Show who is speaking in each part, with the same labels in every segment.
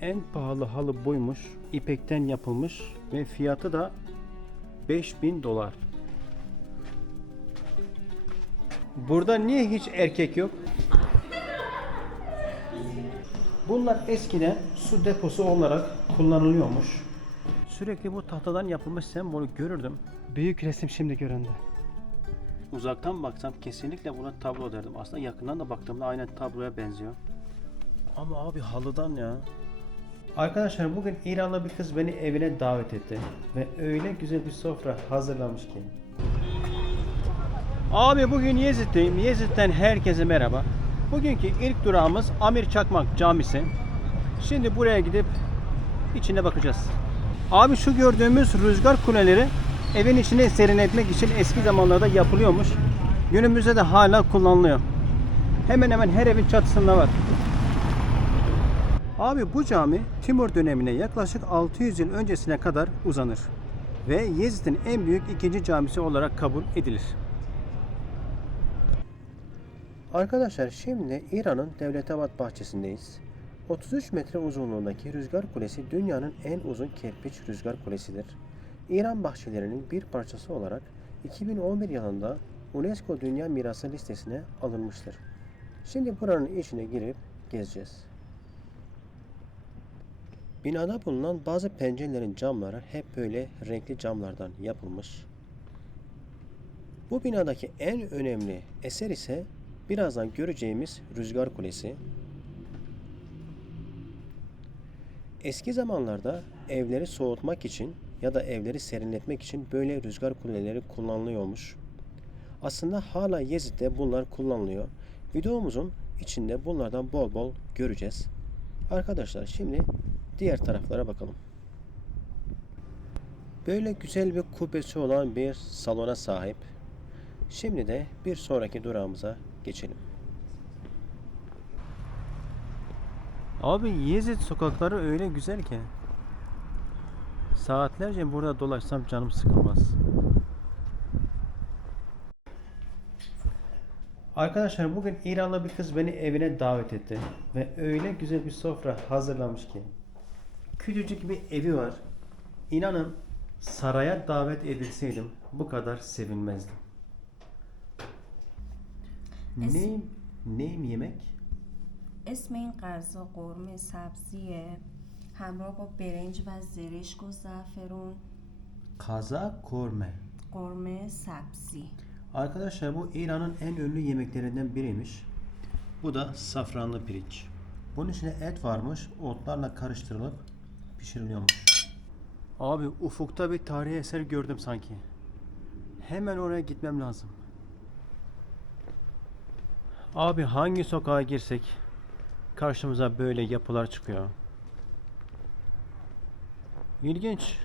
Speaker 1: En pahalı halı buymuş. İpekten yapılmış ve fiyatı da 5000 dolar. Burada niye hiç erkek yok? Bunlar eskiden su deposu olarak kullanılıyormuş. Sürekli bu tahtadan yapılmış sembolü görürdüm. Büyük resim şimdi göründü. Uzaktan baksam kesinlikle buna tablo derdim. Aslında yakından da baktığımda aynen tabloya benziyor. Ama abi halıdan ya. Arkadaşlar bugün İranlı bir kız beni evine davet etti. Ve öyle güzel bir sofra hazırlamış ki. Abi bugün Yezid'teyim. Yezid'den herkese merhaba. Bugünkü ilk durağımız Amir Çakmak Camisi. Şimdi buraya gidip içine bakacağız. Abi şu gördüğümüz rüzgar kuleleri evin içine serinletmek için eski zamanlarda yapılıyormuş. Günümüzde de hala kullanılıyor. Hemen hemen her evin çatısında var. Abi bu cami Timur dönemine yaklaşık 600 yıl öncesine kadar uzanır ve Yezid'in en büyük ikinci camisi olarak kabul edilir. Arkadaşlar şimdi İran'ın Devletabad bahçesindeyiz. 33 metre uzunluğundaki rüzgar kulesi dünyanın en uzun kerpiç rüzgar kulesidir. İran bahçelerinin bir parçası olarak 2011 yılında UNESCO Dünya Mirası listesine alınmıştır. Şimdi buranın içine girip gezeceğiz. Binada bulunan bazı pencerelerin camları hep böyle renkli camlardan yapılmış. Bu binadaki en önemli eser ise birazdan göreceğimiz Rüzgar Kulesi. Eski zamanlarda evleri soğutmak için ya da evleri serinletmek için böyle rüzgar kuleleri kullanılıyormuş. Aslında hala Yezid'de bunlar kullanılıyor. Videomuzun içinde bunlardan bol bol göreceğiz. Arkadaşlar şimdi diğer taraflara bakalım. Böyle güzel bir kubbesi olan bir salona sahip. Şimdi de bir sonraki durağımıza geçelim. Abi Yezid sokakları öyle güzel ki. Saatlerce burada dolaşsam canım sıkılmaz. Arkadaşlar bugün İranlı bir kız beni evine davet etti ve öyle güzel bir sofra hazırlamış ki. Küçücük bir evi var. İnanın saraya davet edilseydim bu kadar sevinmezdim.
Speaker 2: Es-
Speaker 1: Neyim, neyim yemek?
Speaker 2: اسم این غذا قرمه سبزیه همراه با برنج و زرشک و زعفرون
Speaker 1: Kaza korme.
Speaker 2: قرمه سبزی
Speaker 1: Arkadaşlar bu İran'ın en ünlü yemeklerinden biriymiş. Bu da safranlı pirinç. Bunun içinde et varmış, otlarla karıştırılıp pişiriliyormuş. Abi ufukta bir tarihi eser gördüm sanki. Hemen oraya gitmem lazım. Abi hangi sokağa girsek karşımıza böyle yapılar çıkıyor. İlginç.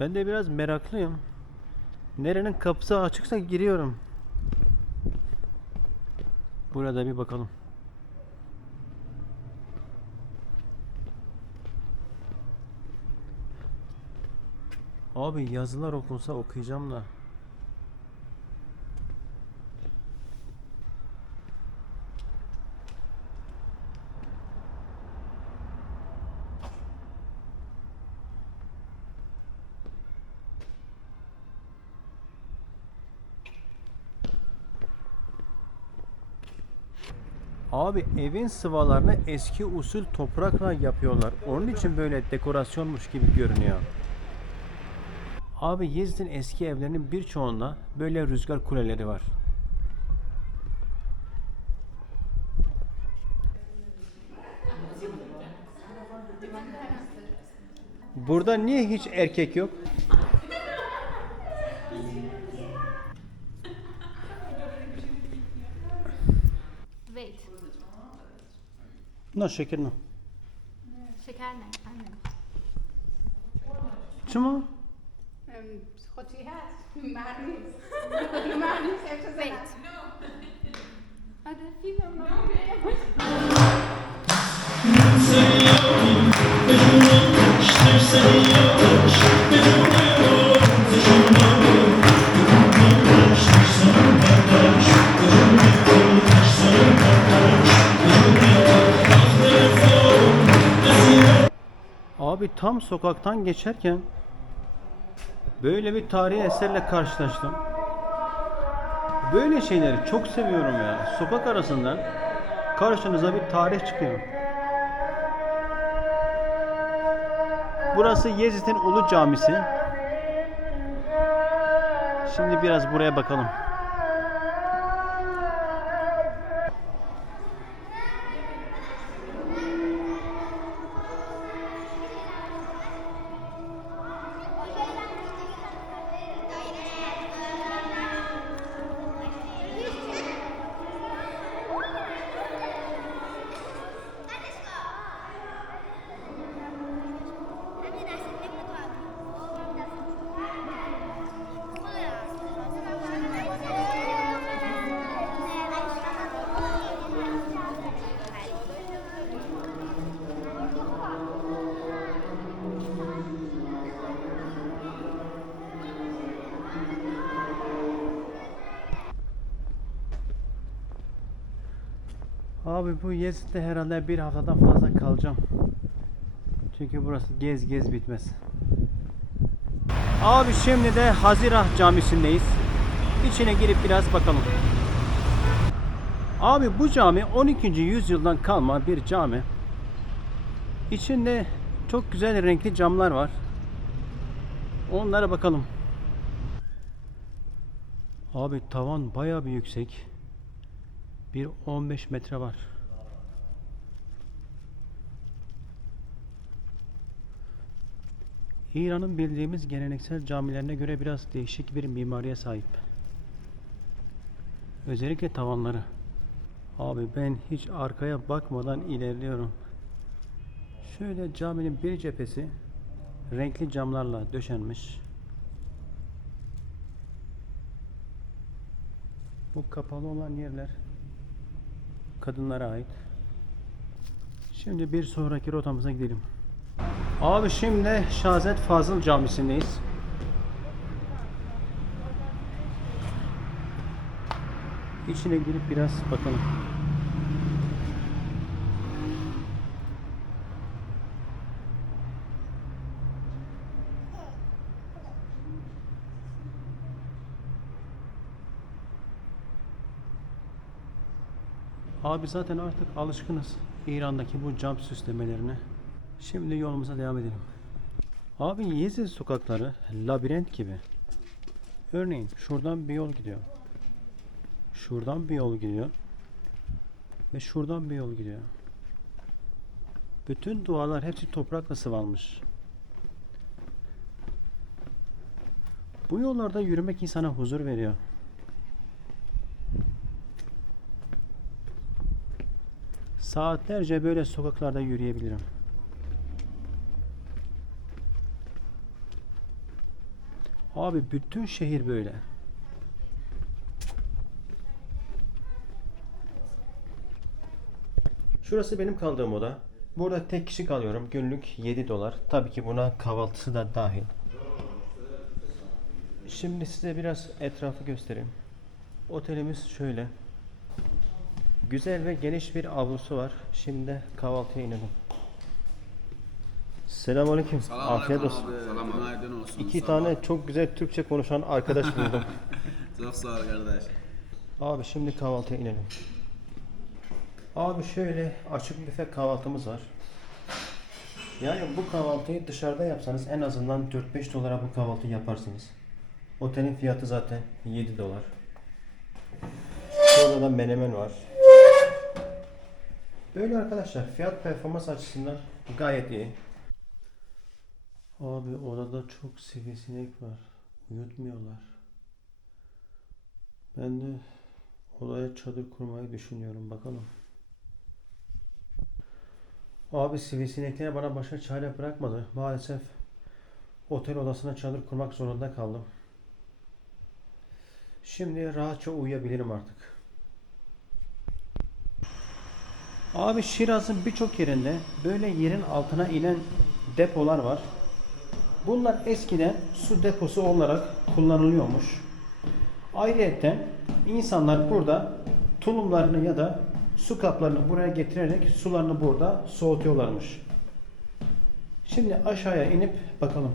Speaker 1: Ben de biraz meraklıyım. Nerenin kapısı açıksa giriyorum. Burada bir bakalım. Abi yazılar okunsa okuyacağım da. Abi evin sıvalarını eski usul toprakla yapıyorlar. Onun için böyle dekorasyonmuş gibi görünüyor. Abi Yezid'in eski evlerinin birçoğunda böyle rüzgar kuleleri var. Burada niye hiç erkek yok?
Speaker 3: Wait.
Speaker 1: Şeker no.
Speaker 3: Şeker
Speaker 1: ne?
Speaker 4: Annem she has. Humanities. Humanities exercise. Wait. No.
Speaker 3: I
Speaker 4: did feel no.
Speaker 1: Abi tam sokaktan geçerken böyle bir tarihi eserle karşılaştım. Böyle şeyleri çok seviyorum ya. Sokak arasından karşınıza bir tarih çıkıyor. Burası Yezid'in Ulu Camisi. Şimdi biraz buraya bakalım. Abi bu Yezid'de herhalde bir haftadan fazla kalacağım. Çünkü burası gez gez bitmez. Abi şimdi de Hazirah Camisi'ndeyiz. İçine girip biraz bakalım. Abi bu cami 12. yüzyıldan kalma bir cami. İçinde çok güzel renkli camlar var. Onlara bakalım. Abi tavan bayağı bir yüksek. Bir 15 metre var. İran'ın bildiğimiz geleneksel camilerine göre biraz değişik bir mimariye sahip. Özellikle tavanları. Abi ben hiç arkaya bakmadan ilerliyorum. Şöyle caminin bir cephesi renkli camlarla döşenmiş. Bu kapalı olan yerler kadınlara ait. Şimdi bir sonraki rotamıza gidelim. Abi şimdi Şazet Fazıl Camisi'ndeyiz. İçine girip biraz bakalım. Abi zaten artık alışkınız İran'daki bu cam süslemelerine. Şimdi yolumuza devam edelim. Abi Yezid sokakları labirent gibi. Örneğin şuradan bir yol gidiyor. Şuradan bir yol gidiyor. Ve şuradan bir yol gidiyor. Bütün duvarlar hepsi toprakla sıvanmış. Bu yollarda yürümek insana huzur veriyor. Saatlerce böyle sokaklarda yürüyebilirim. Abi bütün şehir böyle. Şurası benim kaldığım oda. Burada tek kişi kalıyorum. Günlük 7 dolar. Tabii ki buna kahvaltısı da dahil. Şimdi size biraz etrafı göstereyim. Otelimiz şöyle. Güzel ve geniş bir avlusu var. Şimdi kahvaltıya inelim. Selamünaleyküm. Afiyet olsun.
Speaker 5: Salam, günaydın olsun.
Speaker 1: İki
Speaker 5: sağ
Speaker 1: tane
Speaker 5: ol.
Speaker 1: çok güzel Türkçe konuşan arkadaş buldum.
Speaker 5: Çok sağ ol kardeş.
Speaker 1: Abi şimdi kahvaltıya inelim. Abi şöyle açık büfe kahvaltımız var. Yani bu kahvaltıyı dışarıda yapsanız en azından 4-5 dolara bu kahvaltıyı yaparsınız. Otelin fiyatı zaten 7 dolar. Burada da menemen var. Böyle arkadaşlar fiyat performans açısından gayet iyi. Abi odada çok sivrisinek var. Uyutmuyorlar. Ben de odaya çadır kurmayı düşünüyorum bakalım. Abi sivrisinekler bana başka çare bırakmadı. Maalesef otel odasına çadır kurmak zorunda kaldım. Şimdi rahatça uyuyabilirim artık. Abi Şiraz'ın birçok yerinde böyle yerin altına inen depolar var. Bunlar eskiden su deposu olarak kullanılıyormuş. Ayrıca insanlar burada tulumlarını ya da su kaplarını buraya getirerek sularını burada soğutuyorlarmış. Şimdi aşağıya inip bakalım.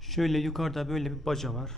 Speaker 1: Şöyle yukarıda böyle bir baca var.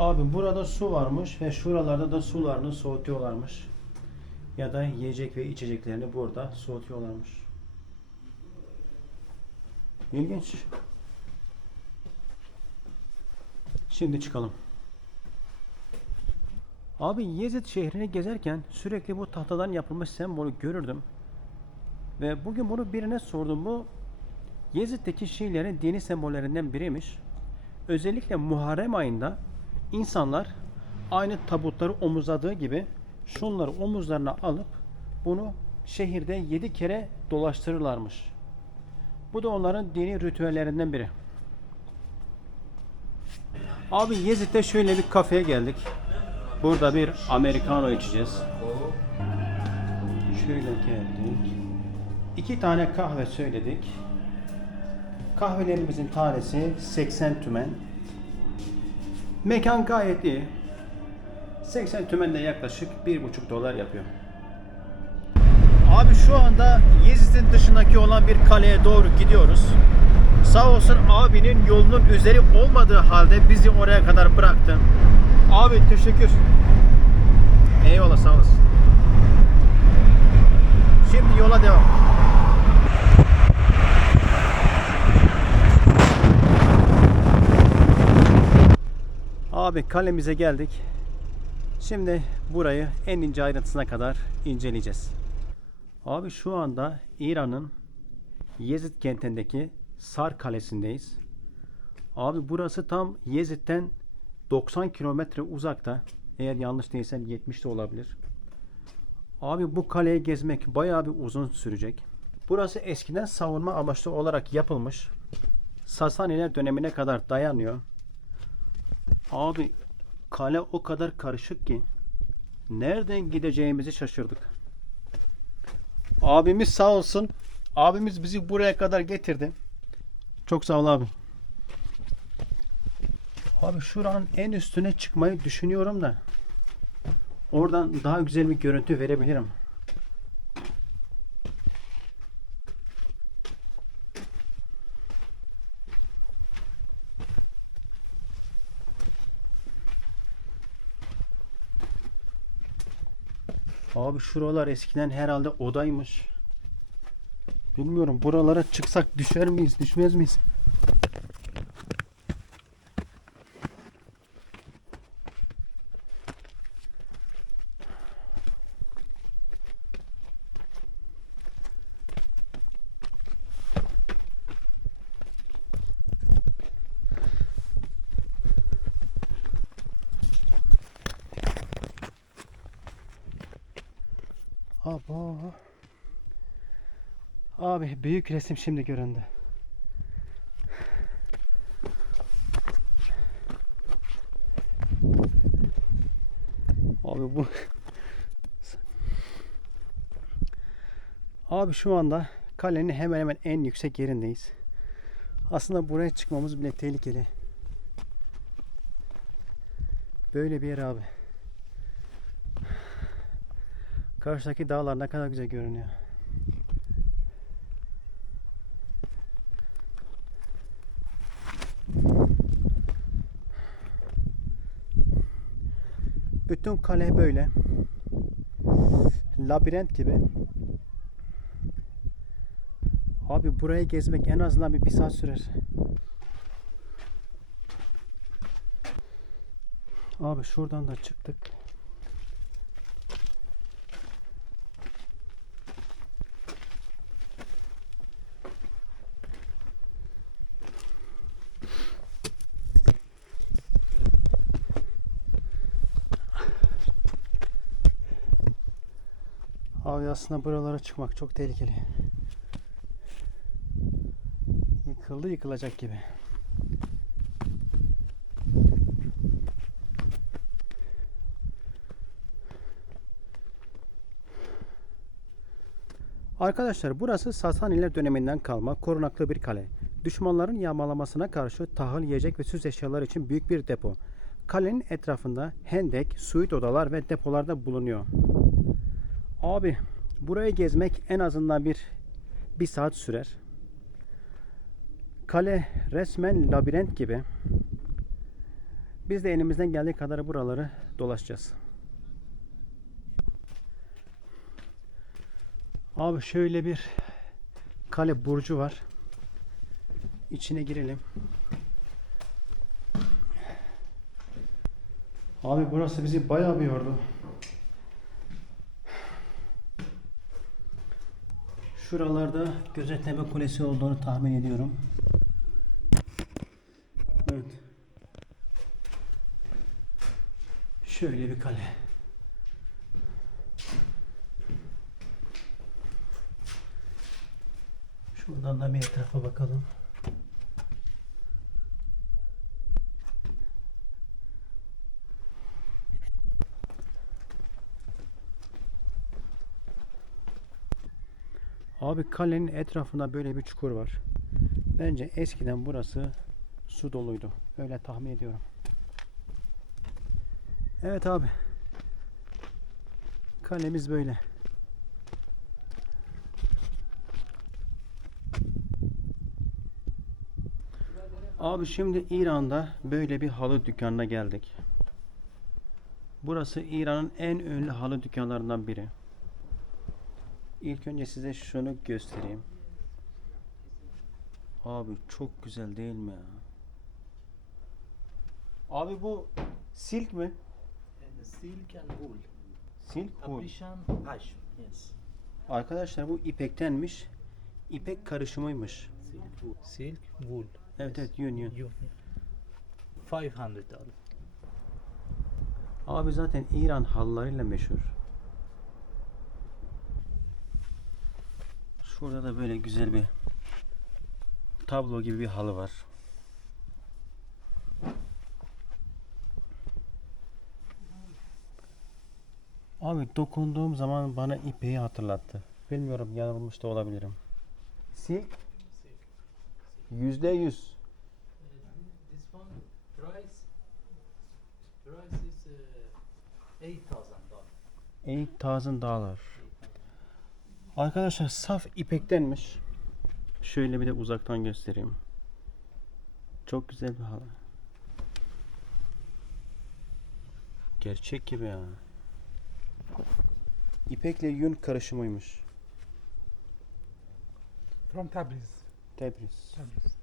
Speaker 1: Abi burada su varmış ve şuralarda da sularını soğutuyorlarmış. Ya da yiyecek ve içeceklerini burada soğutuyorlarmış. İlginç. Şimdi çıkalım. Abi Yezid şehrini gezerken sürekli bu tahtadan yapılmış sembolü görürdüm. Ve bugün bunu birine sordum. Bu Yezid'deki Şiilerin dini sembollerinden biriymiş. Özellikle Muharrem ayında insanlar aynı tabutları omuzladığı gibi şunları omuzlarına alıp bunu şehirde yedi kere dolaştırırlarmış. Bu da onların dini ritüellerinden biri. Abi Yezid'de şöyle bir kafeye geldik. Burada bir americano içeceğiz. Şöyle geldik. İki tane kahve söyledik. Kahvelerimizin tanesi 80 tümen. Mekan gayet iyi. 80 tümen de yaklaşık 1,5 dolar yapıyor. Abi şu anda Yezid'in dışındaki olan bir kaleye doğru gidiyoruz. Sağ olsun abinin yolunun üzeri olmadığı halde bizi oraya kadar bıraktı. Abi teşekkür. Eyvallah sağ olasın. Şimdi yola devam. Abi kalemize geldik. Şimdi burayı en ince ayrıntısına kadar inceleyeceğiz. Abi şu anda İran'ın Yezid kentindeki Sar Kalesi'ndeyiz. Abi burası tam Yezid'den 90 kilometre uzakta. Eğer yanlış değilsem 70 de olabilir. Abi bu kaleyi gezmek bayağı bir uzun sürecek. Burası eskiden savunma amaçlı olarak yapılmış. Sasaniler dönemine kadar dayanıyor. Abi kale o kadar karışık ki nereden gideceğimizi şaşırdık. Abimiz sağ olsun. Abimiz bizi buraya kadar getirdi. Çok sağ ol abi. Abi şuranın en üstüne çıkmayı düşünüyorum da oradan daha güzel bir görüntü verebilirim. Abi şuralar eskiden herhalde odaymış. Bilmiyorum buralara çıksak düşer miyiz düşmez miyiz? Abi büyük resim şimdi göründü. Abi bu Abi şu anda kalenin hemen hemen en yüksek yerindeyiz. Aslında buraya çıkmamız bile tehlikeli. Böyle bir yer abi. Karşıdaki dağlar ne kadar güzel görünüyor. Bütün kale böyle. Labirent gibi. Abi burayı gezmek en azından bir, bir saat sürer. Abi şuradan da çıktık. Abi aslında buralara çıkmak çok tehlikeli. Yıkıldı yıkılacak gibi. Arkadaşlar burası Sasaniler döneminden kalma korunaklı bir kale. Düşmanların yağmalamasına karşı tahıl, yiyecek ve süs eşyaları için büyük bir depo. Kalenin etrafında hendek, suit odalar ve depolarda bulunuyor. Abi burayı gezmek en azından bir bir saat sürer. Kale resmen labirent gibi. Biz de elimizden geldiği kadar buraları dolaşacağız. Abi şöyle bir kale burcu var. İçine girelim. Abi burası bizi bayağı bir yordu. Şuralarda gözetleme kulesi olduğunu tahmin ediyorum. Evet. Şöyle bir kale. Şuradan da bir etrafa bakalım. Abi kalenin etrafında böyle bir çukur var. Bence eskiden burası su doluydu. Öyle tahmin ediyorum. Evet abi. Kalemiz böyle. Abi şimdi İran'da böyle bir halı dükkanına geldik. Burası İran'ın en ünlü halı dükkanlarından biri. İlk önce size şunu göstereyim. Abi çok güzel değil mi ya? Abi bu silk mi?
Speaker 6: Silk and wool.
Speaker 1: Silk wool.
Speaker 6: Yes.
Speaker 1: Arkadaşlar bu ipektenmiş. İpek karışımıymış.
Speaker 6: Silk wool. Silk wool.
Speaker 1: Evet evet yün yün.
Speaker 6: Five hundred dollar.
Speaker 1: Abi zaten İran halılarıyla meşhur. Şurada da böyle güzel bir tablo gibi bir halı var. Abi dokunduğum zaman bana ipeği hatırlattı. Bilmiyorum yanılmış da olabilirim. Silk yüzde yüz.
Speaker 6: Uh, eight thousand dollar.
Speaker 1: 8000 dolar. Arkadaşlar saf ipektenmiş. Şöyle bir de uzaktan göstereyim. Çok güzel bir halı. Gerçek gibi ya. İpekle yün karışımıymış.
Speaker 7: From Tabriz.
Speaker 1: Tebriz.
Speaker 7: Tabriz.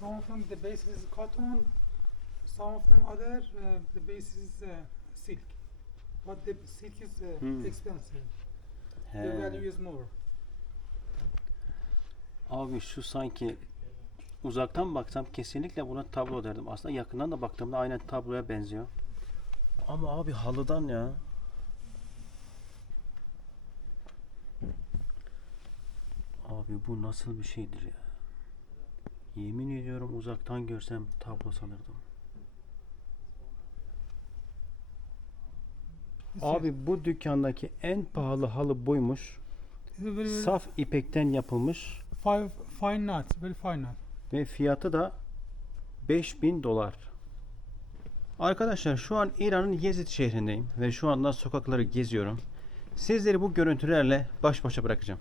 Speaker 7: Some of them the base is cotton, some of them other uh, the base is uh, silk. But the silk is uh,
Speaker 1: Hmm.
Speaker 7: expensive. The
Speaker 1: He.
Speaker 7: value is more.
Speaker 1: Abi şu sanki uzaktan baksam kesinlikle buna tablo derdim. Aslında yakından da baktığımda aynen tabloya benziyor. Ama abi halıdan ya. Abi bu nasıl bir şeydir ya? Yemin ediyorum uzaktan görsem tablo sanırdım. Abi bu dükkandaki en pahalı halı buymuş.
Speaker 7: Very, very
Speaker 1: Saf ipekten yapılmış.
Speaker 7: five fine knot, very fine knot.
Speaker 1: Ve fiyatı da 5000 dolar. Arkadaşlar şu an İran'ın Yezid şehrindeyim ve şu anda sokakları geziyorum. Sizleri bu görüntülerle baş başa bırakacağım.